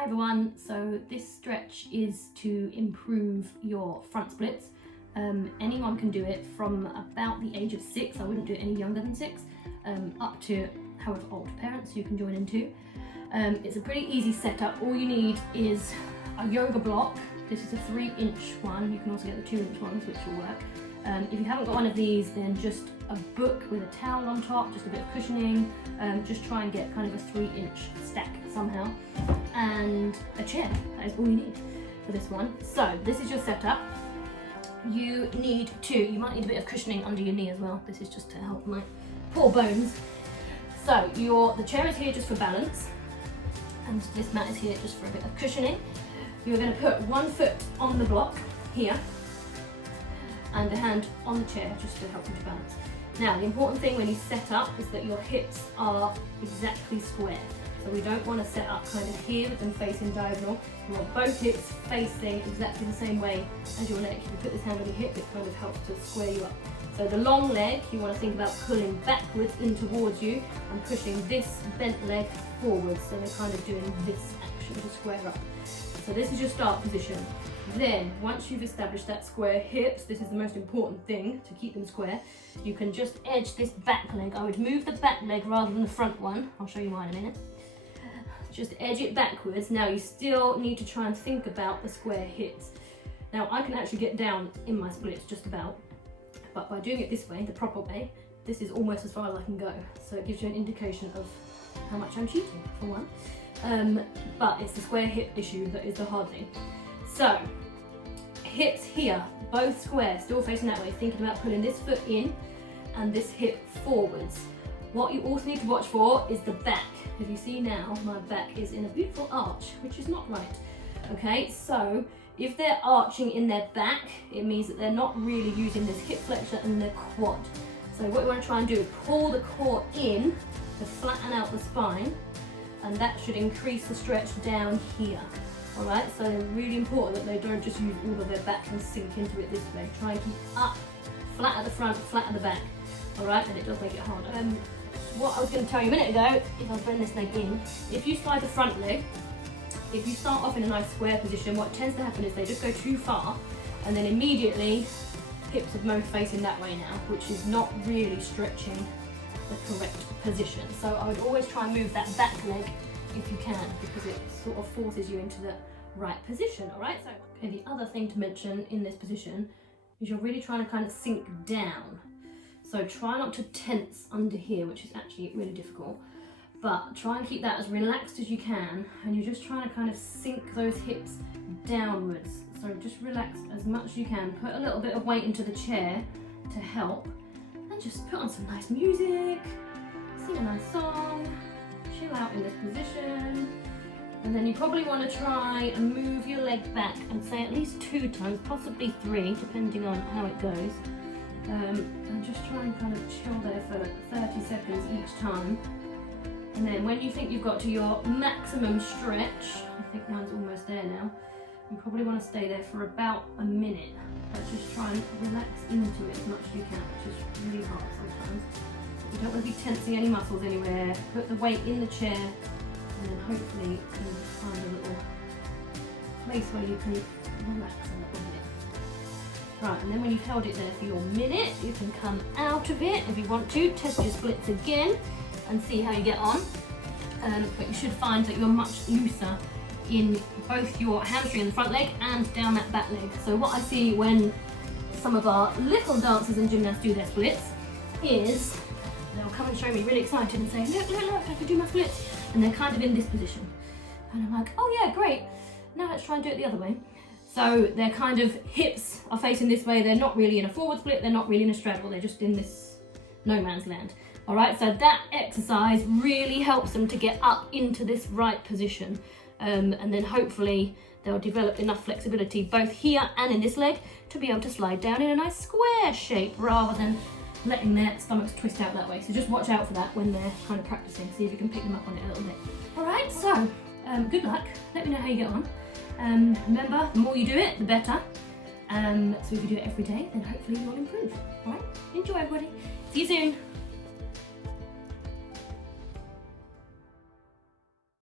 Hi everyone, so this stretch is to improve your front splits. Anyone can do it from about the age of 6, I wouldn't do it any younger than 6, up to however old parents you can join in too. It's a pretty easy setup. All you need is a yoga block. This is a 3-inch one, you can also get the 2-inch ones which will work. If you haven't got one of these, then just a book with a towel on top, just a bit of cushioning, just try and get kind of a 3-inch stack somehow, and a chair. That is all you need for this one. So this is your setup. You might need a bit of cushioning under your knee as well. This is just to help my poor bones. So the chair is here just for balance, and this mat is here just for a bit of cushioning. You're going to put one foot on the block here, and the hand on the chair just to help you to balance. Now, the important thing when you set up is that your hips are exactly square. So we don't want to set up kind of here with them facing diagonal. You want both hips facing exactly the same way as your leg. If you put this hand on your hip, it kind of helps to square you up. So the long leg, you want to think about pulling backwards in towards you and pushing this bent leg forwards. So they're kind of doing this action to square up. So this is your start position. Then, once you've established that square hips, this is the most important thing to keep them square, you can just edge this back leg. I would move the back leg rather than the front one. I'll show you why in a minute. Just edge it backwards. Now you still need to try and think about the square hips. Now I can actually get down in my splits just about, but by doing it this way, the proper way, this is almost as far as I can go. So it gives you an indication of how much I'm cheating, for one. But it's the square hip issue that is the hard thing. So, hips here, both square, still facing that way, thinking about pulling this foot in and this hip forwards. What you also need to watch for is the back. If you see now, my back is in a beautiful arch, which is not right. Okay, so if they're arching in their back, it means that they're not really using this hip flexor and their quad. So what you want to try and do is pull the core in to flatten out the spine, and that should increase the stretch down here. Alright, so it's really important that they don't just use all of their back and sink into it this way. Try and keep up, flat at the front, flat at the back. Alright, and it does make it harder. What I was going to tell you a minute ago, if I bring this leg in, if you slide the front leg, if you start off in a nice square position, what tends to happen is they just go too far, and then immediately hips are both facing that way now, which is not really stretching the correct position. So I would always try and move that back leg if you can, because it sort of forces you into the right position. All right, so okay, the other thing to mention in this position is you're really trying to kind of sink down. So try not to tense under here, which is actually really difficult, but try and keep that as relaxed as you can, and you're just trying to kind of sink those hips downwards. So just relax as much as you can, put a little bit of weight into the chair to help, and just put on some nice music, sing a nice song, chill out in this position. And then you probably want to try and move your leg back and say at least 2 times, possibly 3, depending on how it goes. And just try and kind of chill there for 30 seconds each time. And then when you think you've got to your maximum stretch, I think mine's almost there now, you probably want to stay there for about a minute. But just try and relax into it as much as you can, which is really hard sometimes. You don't want to be tensing any muscles anywhere. Put the weight in the chair, and then hopefully you can find a little place where you can relax a little bit. Right, and then when you've held it there for your minute, you can come out of it if you want to, test your splits again and see how you get on. But you should find that you're much looser in both your hamstring and the front leg and down that back leg. So what I see when some of our little dancers and gymnasts do their splits is they'll come and show me really excited and say, look, I can do my splits. And they're kind of in this position. And I'm like, oh yeah, great. Now let's try and do it the other way. So their kind of hips are facing this way. They're not really in a forward split. They're not really in a straddle. They're just in this no man's land. All right, so that exercise really helps them to get up into this right position. And then hopefully they'll develop enough flexibility both here and in this leg to be able to slide down in a nice square shape rather than letting their stomachs twist out that way. So just watch out for that when they're kind of practicing. See if you can pick them up on it a little bit. All right, so good luck. Let me know how you get on. Remember, the more you do it, the better. So if you do it every day, then hopefully you'll improve. All right, enjoy everybody. See you soon.